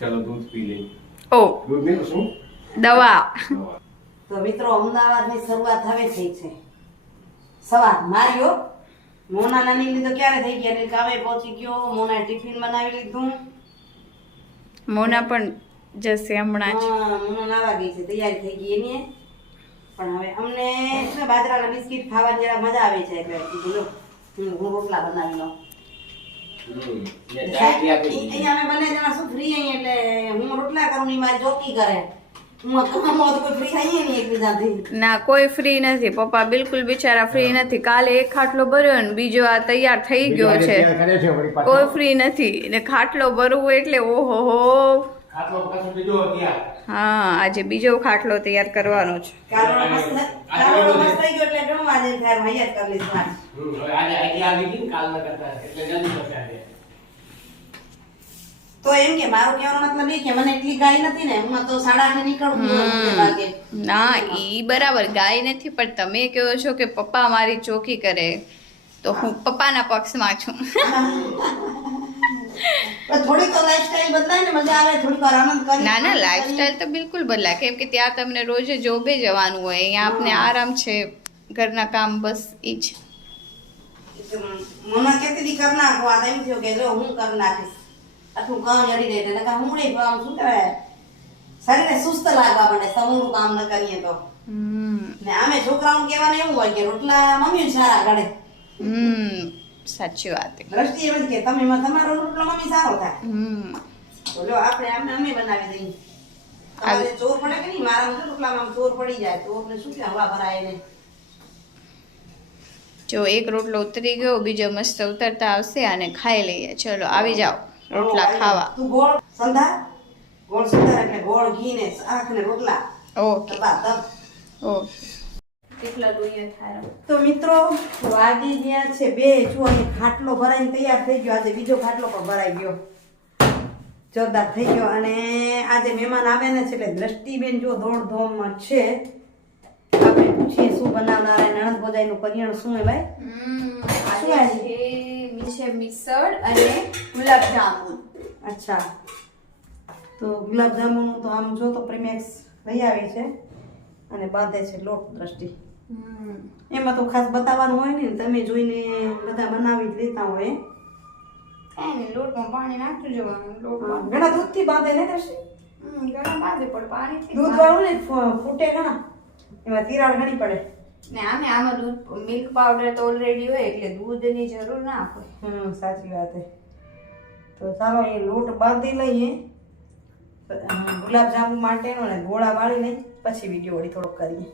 ચાલો દૂધ પી લે. ઓ દૂધ નહીં તો શું? દવા. તો મિત્રો અમદાવાદની શરૂઆત હવે થઈ છે. સવાર માર્યો મોના નાની તો ક્યારે થઈ ગયા એટલે કામે પહોંચી ગયો. મોના ટિફિન બનાવી લીધું. મોના પણ જશે હમણાં જ. મોના નાવા ગઈ છે, તૈયારી થઈ ગઈ એની. પણ હવે અમને છે ને બાજરાના બિસ્કિટ ખાવાની જરા મજા આવે છે એટલે કીધું લો હું રોટલા બનાવી લઉં. અહીંયા અમે બંને જણા શું ફ્રી અહીં એટલે હું રોટલા કરું ને મારી જોકી કરે. હું કામમાં તો કોઈ ફ્રી થઈએ નહીં એકબીજાથી. ના કોઈ ફ્રી નથી. પપ્પા બિલકુલ બિચારા ફ્રી નથી. કાલે એક ખાટલો ભર્યો ને બીજો આ તૈયાર થઈ ગયો છે. કોઈ ફ્રી નથી ને ખાટલો ભરવો એટલે ઓહો હો. હા આજે બીજો ખાટલો તૈયાર કરવાનો છે. કારોડો મસ્ત થઈ ગયો એટલે ઘણું આજે થાય મૈયા કરી લીધું આજ. આજે આઈડિયા આવી ગઈ કાલ ન કરતા એટલે જલ્દી કરતા આજે. તો એમ કે મારો કહેવાનો મતલબ એ કે મને એટલી ગાય નથી ને હું તો 8:30 નીકળું વાગે. ના ઈ બરાબર ગાય નથી પણ તમે કહો છો કે પપ્પા મારી ચોકી કરે તો હું પપ્પાના પક્ષમાં છું. થોડી તો લાઈફસ્ટાઈલ બદલાય ને મજા આવે થોડીક વાર આનંદ કરી. ના ના લાઈફસ્ટાઈલ તો બિલકુલ બદલાય કેમ કે ત્યાં તમને રોજે જોબે જવાનું હોય. અહીંયા આપને આરામ છે ઘરના કામ બસ ઈ જ. મને કેતી દી કર નાખો આ એમ થયો કે જો હું કર નાખીશ આટલું કામ જડી રહે એટલે કા હુંડી આમ શું કહેવાય શરીરને સુસ્ત લાગવા માંડે સમૂહનું કામ ન કરીએ તો. ને આમે છોકરાઓને કહેવાનું એવું હોય કે રોટલા મમ્મી સારા ઘડે. સાચી વાત. દ્રષ્ટિ એમ જ કે તમે તમારો રોટલો મમ્મી સારો થાય. બોલો આપણે અમે બનાવી દઈએ. તમારે ચોર પડે કે નહીં મારા રોટલામાં ચોર પડી જાય તો આપણે શું કે હવા ભરાય ને. જો એક રોટલો ઉતરી ગયો બીજો મસ્ત ઉતરતા આવશે અને ખાઈ લઈએ. ચલો આવી જાઓ રોટલા ખાવા. તું ગોળ સંધા ગોળ સંધા એટલે ગોળ ઘી ને શાક ને રોટલા. ઓકે ઓ કેટલા જોઈએ થાય. તો મિત્રો વાગી ગયા છે 2. જો અહીં ખાટલો ભરાઈને તૈયાર થઈ ગયો. આજે બીજો ખાટલો પણ ભરાઈ ગયો જોરદાર થઈ ગયો. અને આજે મહેમાન આવે ને છે એટલે દ્રષ્ટિબેન જો દોડધોમમાં છે. આપણે પૂછીએ શું બનાવનારા નણંદ ભોજાઈનું કરિયાણું શું હે ભાઈ? છે મિસળ અને ગુલાબ જામુન. અચ્છા તો ગુલાબ જામુન તો આમ જો તો પ્રીમેક્સ લઈ આવી છે અને બાંધે છે લોટ. દ્રષ્ટિ એમાં તો ખાસ બતાવવાનું હોય ને તમે જોઈને બધા બનાવી જ લેતા હોય. કાંઈ નહીં લોટમાં પાણી નાખતું જવાનું. લોટમાં ઘણા દૂધથી બાંધે ને દ્રષ્ટિ? ઘણા બાંધે પણ પાણીથી દૂધ વાળું ને ફૂટે ઘણા એમાં તિરાડ ઘણી પડે ને. આમાં દૂધ મિલ્ક પાવડર તો ઓલરેડી હોય એટલે દૂધની જરૂર ના હોય. સાચી વાત છે. તો ચાલો એ લોટ બાંધી લઈએ ગુલાબ જાંબુ માટેનો ને ગોળા વાળી લઈ પછી વિડીયો વળી થોડોક કરીએ.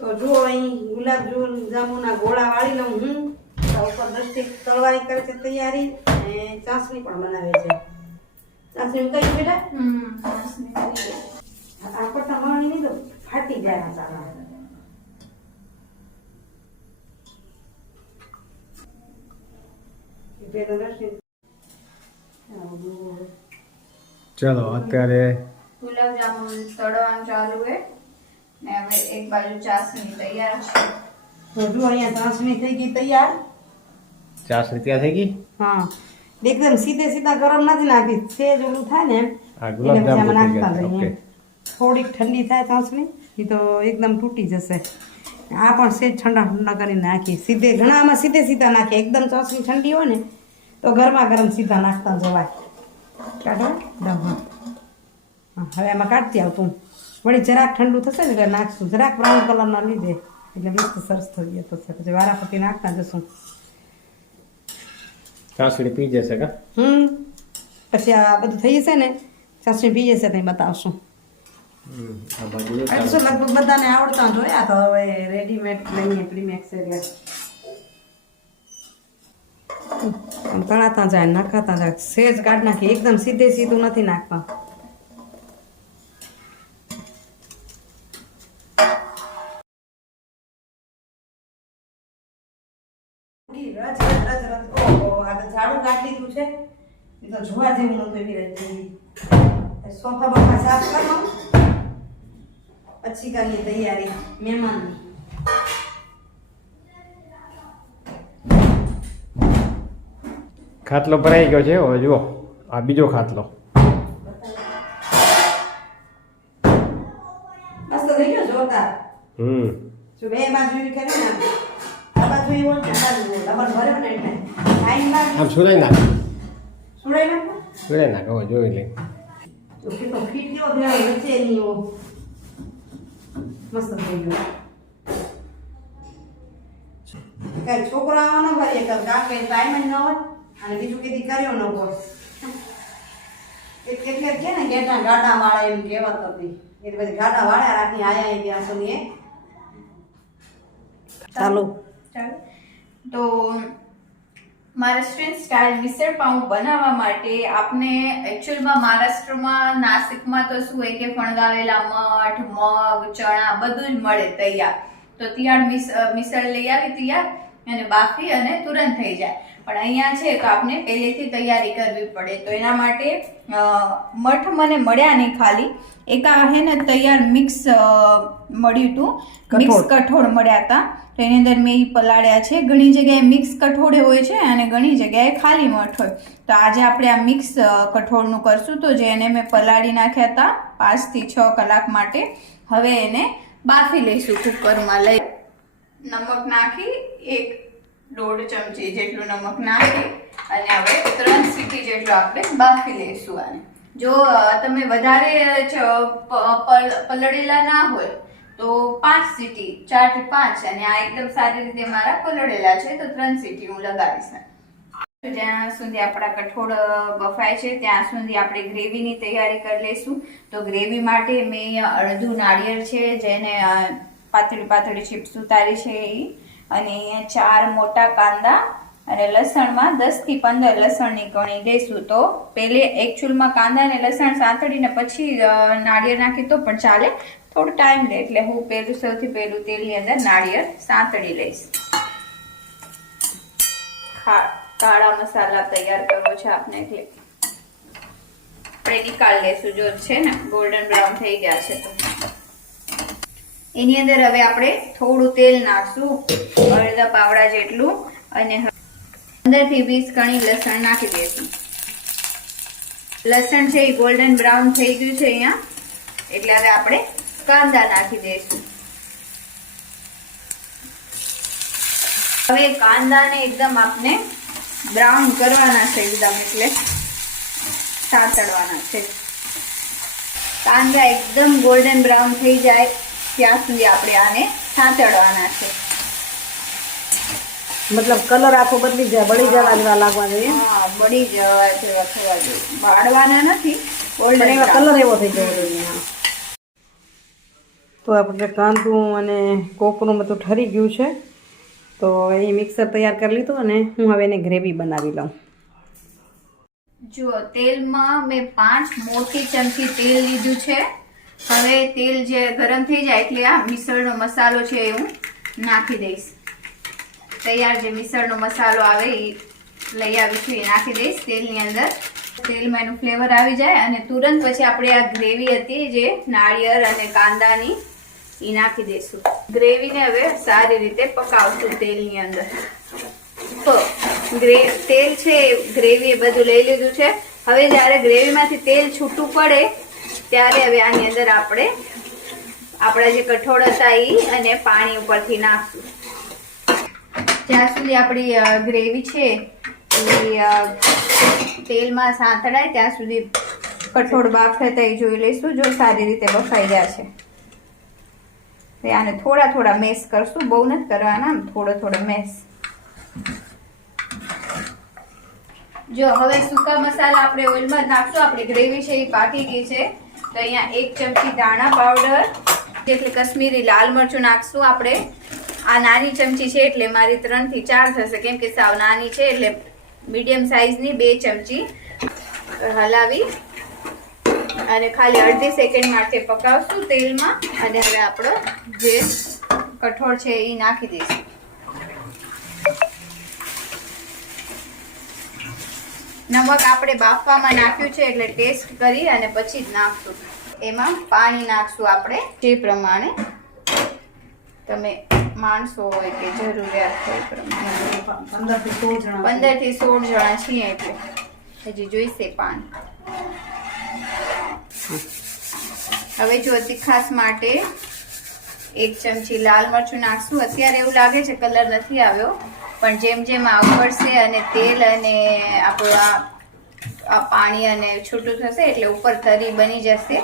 તો જો અહીં ગુલાબ જાંબુના ગોળા વાળી લઉં હું. ઉપર દ્રષ્ટિ તળવાની કરે છે તૈયારી અને ચાસણી પણ બનાવે છે. ચાસણી કઈ બેટા? આ પટ્ટા માણી નહીં તો ફાટી જાય ચાલા. ચાલો અત્યારે ગુલાબ જામુન તળવાનું ચાલુ છે ને હવે એક બાજુ ચાસણી તૈયાર છે. તો જો અહીંયા ચાસણી થઈ ગઈ તૈયાર. ચાસણી તૈયાર થઈ ગઈ. હા એકદમ સીધા ગરમ નથી નાખી. સેજ ઓલું થાય ને આ ગુલાબ જાંબુ નાખતા થઈ ગયા. જઈએ. થોડીક ઠંડી થાય ચાસણી એ તો એકદમ તૂટી જશે. આ પણ સેજ ઠંડા કરી નાખી. સીધે ઘણામાં સીધા નાખે. એકદમ ચાસણી ઠંડી હોય ને તો ગરમા ગરમ સીધા નાખતા જવાય. કાઢો હા હવે એમાં કાઢતી આવતું વળી જરાક ઠંડુ થશે ને એટલે નાખશું. જરાક બ્રાઉન કલરના લીધે એટલે મસ્ત સરસ થઈ જતો છે. પછી વારાફરતી નાખતા જશું. ચાસણી પી જશે કા? પછી આ બધું થઈ જશે ને ચાસણી પી જશે તો બતાવશું. આ બાજુ શું લગભગ બધાને આવડતા જોયા તો હવે રેડીમેડ લઈએ પ્રીમેક્સ એટલે તળાતા જાય નાખાતા જાય. સેજ કાઢ નાખી. એકદમ સીધું નથી નાખતા. ઝાડુ કાઢી લીધું છે એ તો જોવા જેવું નતું. એવી રીતે સોફા બફા સાફ કરો પછી કરીએ તૈયારી મહેમાનની. ખાટલો ભરાઈ ગયો છે હવે જુઓ આ બીજો ખાટલો. મસ્ત થઈ ગયો જોરદાર. જો બે બાજુ એવી કરે ને આ બાજુ એવો ને આ બાજુ એવો. ડબલ ભર્યો ને એટલે ટાઈમ લાગે. આમ સુરાઈ નાખ. સુડાઈ નાખો. સુરાઈ નાખ. હવે જોઈ લે. તો કેટલો ફીટ જેવો થયો વચ્ચે નહીં એવો. મસ્ત થઈ ગયો. કઈ છોકરો આવવાનો ભરીએ તો કારણ કે ટાઈમ જ ન હોય અને બીજું કીધી કર્યો ન હોય. એટલે કે ને ગેટા ગાડા વાળા એમ કહેવત હતી એટલે બધી ગાડા વાળા રાખી આયા ત્યાં સુધી ચાલો. તો મહારાષ્ટ્રીયન સ્ટાઇલ મિસળ પાઉં બનાવવા માટે આપણે એકચ્યુઅલમાં મહારાષ્ટ્રમાં નાસિકમાં તો શું હોય કે ફણગાવેલા મઠ મગ ચણા બધું જ મળે તૈયાર. તો તૈયાર મિસળ લઈ આવી તૈયાર અને બાફી અને તુરંત થઈ જાય. પણ અહીંયા છે તો આપણે પહેલેથી તૈયારી કરવી પડે. તો એના માટે મઠ મને મળ્યા નહીં, ખાલી એક આ હે ને તૈયાર મિક્સ મળ્યું હતું, મિક્સ કઠોળ મળ્યા હતા. તો એની અંદર મેં એ પલાળ્યા છે. ઘણી જગ્યાએ મિક્સ કઠોળે હોય છે અને ઘણી જગ્યાએ ખાલી મઠ હોય. તો આજે આપણે આ મિક્સ કઠોળનું કરશું. તો જેને મેં પલાળી નાખ્યા હતા 5 થી 6 કલાક માટે. હવે એને બાફી લઈશું કુકરમાં. લઈ નમક નાખી 1.5 ચમચી જેટલું નમક નાખી અને હવે 3 સીટી જેટલું આપણે બાફી લઈશું આને. જો તમે વધારે પલળેલા ના હોય તો 5 સીટી 4 થી 5 અને આ એકદમ સારી રીતે મારા પલળેલા છે તો 3 સીટી હું લગાવીશ. જ્યાં સુધી આપણા કઠોળ બફાય છે ત્યાં સુધી આપણે ગ્રેવીની તૈયારી કરી લઈશું. તો ગ્રેવી માટે મેં અડધું નાળિયેર છે જેને પાતળી પાતળી ચીપ્સ ઉતારી છે એ, અને 4 મોટા કાંદા અને લસણમાં 10 થી 15 લસણની કણી દઈશું. તો પહેલે એકચ્યુઅલમાં કાંદા અને લસણ સાંતળીને પછી નાળિયેર નાખી તો પણ ચાલે, થોડો ટાઈમ લે. એટલે હું સૌથી પહેલું તેલની અંદર નાળિયેર સાંતળી લઈશ. કાળા મસાલા તૈયાર કરવો છે આપણે એટલે આપણે નીકાળી લેશું. જો છે ને ગોલ્ડન બ્રાઉન થઈ ગયા છે તો એની અંદર હવે આપણે થોડું તેલ નાખશું, અડધા પાવડા જેટલું, અને 15 થી 20 કણી લસણ નાખી દઈશું. લસણ છે એ ગોલ્ડન બ્રાઉન થઈ ગયું છે અહીંયા, એટલે હવે આપણે કાંદા નાખી દઈશું. હવે કાંદાને એકદમ આપણે બ્રાઉન કરવાના છે એકદમ, એટલે સાતળવાના છે. કાંદા એકદમ ગોલ્ડન બ્રાઉન થઈ જાય ત્યાં સુધી આપણે આને સાતળવાના છે. મતલબ કલર આખો બદલી જાય, બળી જવા જેવા લાગવા જોઈએ. હા, બળી જવા જેવા થવા જોઈએ, બાળવાના નથી, ગોલ્ડન એવા કલર એવો થઈ જવો જોઈએ. તો આપણે કાંદું અને કોકરું બધું ઠરી ગયું છે. તો એ મિક્સર તૈયાર કરી લીધું અને હું હવે એને ગ્રેવી બનાવી લઉં. જો તેલમાં મેં 5 મોટી ચમચી તેલ લીધું છે. હવે તેલ જે ગરમ થઈ જાય એટલે આ મિસળનો મસાલો છે એ હું નાખી દઈશ. તૈયાર જે મિસળનો મસાલો આવે એ લઈ આવીશું, એ નાખી દઈશ તેલની અંદર. તેલમાં એનું ફ્લેવર આવી જાય અને તુરંત પછી આપણે આ ગ્રેવી હતી જે નાળિયેર અને કાંદાની એ નાખી દઈશું. ગ્રેવીને હવે સારી રીતે પકાવશું તેલની અંદર. તો તેલ છે ગ્રેવી એ બધું લઈ લીધું છે. હવે જ્યારે ગ્રેવીમાંથી તેલ છૂટું પડે ત્યારે હવે આની અંદર આપણે આપણા જે કઠોળ હતા એ અને પાણી ઉપરથી નાખશું. જ્યાં સુધી આપણી ગ્રેવી છે એ તેલમાં સાંતળાય ત્યાં સુધી કઠોળ બાફે તો એ જોઈ લઈશું. જો સારી રીતે બફાઈ ગયા છે આને થોડા થોડા મેશ કરશું, બહુ નથી કરવાના, આમ થોડો મેશ. જો હવે સૂકા મસાલા આપણે ઓઇલમાં નાખશું. આપણી ગ્રેવી છે એ પાકી ગઈ છે. તો અહીંયા 1 ચમચી ધાણા પાવડર, એટલે કશ્મીરી લાલ મરચું નાખશું આપણે. આ નાની ચમચી છે એટલે મારી 3 થી 4 થશે, કેમ કે સાવ નાની છે એટલે મીડિયમ સાઈઝની 2 ચમચી હલાવી અને ખાલી અડધી સેકન્ડ માટે પકાવશું તેલમાં. અને હવે આપણો જે કઠોળ છે એ નાખી દઈશું. નમક આપણે બાફવામાં નાખ્યું છે એટલે ટેસ્ટ કરી અને પછી જ નાખશું. એમાં પાણી નાખશું આપણે જે પ્રમાણે તમે માણસો હોય કે જરૂરિયાત હોય પ્રમાણે. 15 થી 16 જણા છીએ એટલે હજી જોઈશે પાણી. હવે જો તીખાસ માટે 1 ચમચી લાલ મરચું નાખશું. અત્યારે એવું લાગે છે કલર નથી આવ્યો, પણ જેમ જેમ આ ઉકળશે અને તેલ અને આપણું આ પાણી અને છૂટું થશે એટલે ઉપર તરી બની જશે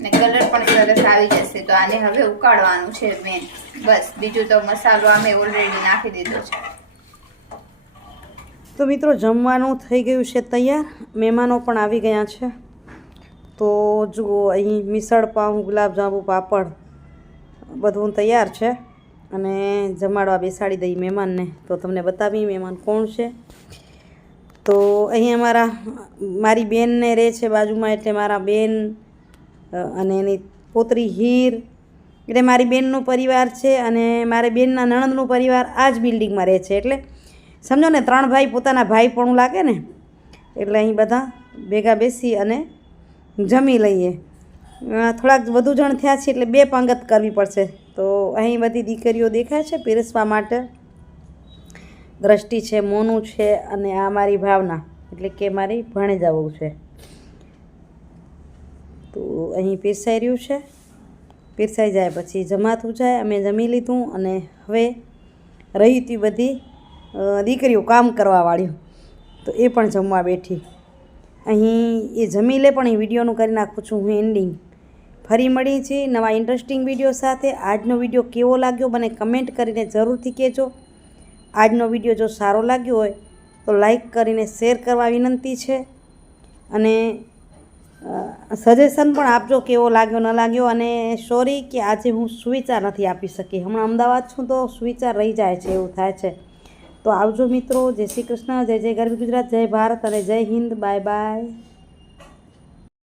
ને કલર પણ સરસ આવી જશે. તો આને હવે ઉકાળવાનું છે મેન. બસ બીજું તો મસાલો અમે ઓલરેડી નાખી દીધો છે. તો મિત્રો જમવાનું થઈ ગયું છે તૈયાર, મહેમાનો પણ આવી ગયા છે. તો જુઓ અહીં મિસળ પાઉં, ગુલાબજાંબુ, પાપડ બધું તૈયાર છે અને જમાડવા બેસાડી દઈ મહેમાનને. તો તમને બતાવી મહેમાન કોણ છે. તો અહીં મારી બેનને રહે છે બાજુમાં, એટલે મારા બેન અને એની પોતરી હીર, એટલે મારી બેનનો પરિવાર છે અને મારી બેનના નણંદનું પરિવાર આ જ બિલ્ડિંગમાં રહે છે. એટલે સમજો ને 3 ભાઈ પોતાના ભાઈ પણ લાગે ને, એટલે અહીં બધા ભેગા બેસી અને જમી લઈએ. થોડાક વધુ જણ થયા છે એટલે 2 પંગત કરવી પડશે. તો અહીં બધી દીકરીઓ દેખાય છે પીરસવા માટે. દ્રષ્ટિ છે, મોનું છે અને આ મારી ભાવના, એટલે કે મારી ભણેજાવું છે. તો અહીં પીરસાઈ રહ્યું છે. પીરસાઈ જાય પછી જમાતું જાય. અમે જમી લીધું અને હવે રહી હતી બધી દીકરીઓ કામ કરવાવાળીઓ, તો એ પણ જમવા બેઠી. અહીં એ જમી લે પણ એ વિડીયોનું કરી નાખું છું હું એન્ડિંગ. ફરી મળી છીએ નવા ઇન્ટરેસ્ટિંગ વિડીયો સાથે. આજનો વિડીયો કેવો લાગ્યો મને કમેન્ટ કરીને જરૂરથી કહેજો. આજનો વિડીયો જો સારો લાગ્યો હોય તો લાઈક કરીને શેર કરવા વિનંતી છે અને સજેશન પણ આપજો કેવો લાગ્યો ન લાગ્યો. અને સોરી કે આજે હું સુવિચાર નથી આપી શકી. હમણાં અમદાવાદ છું તો સુવિચાર રહી જાય છે, એવું થાય છે. તો આવજો મિત્રો. જય શ્રી કૃષ્ણ. જય જય ગરવી ગુજરાત. જય ભારત અને જય હિન્દ. Bye bye.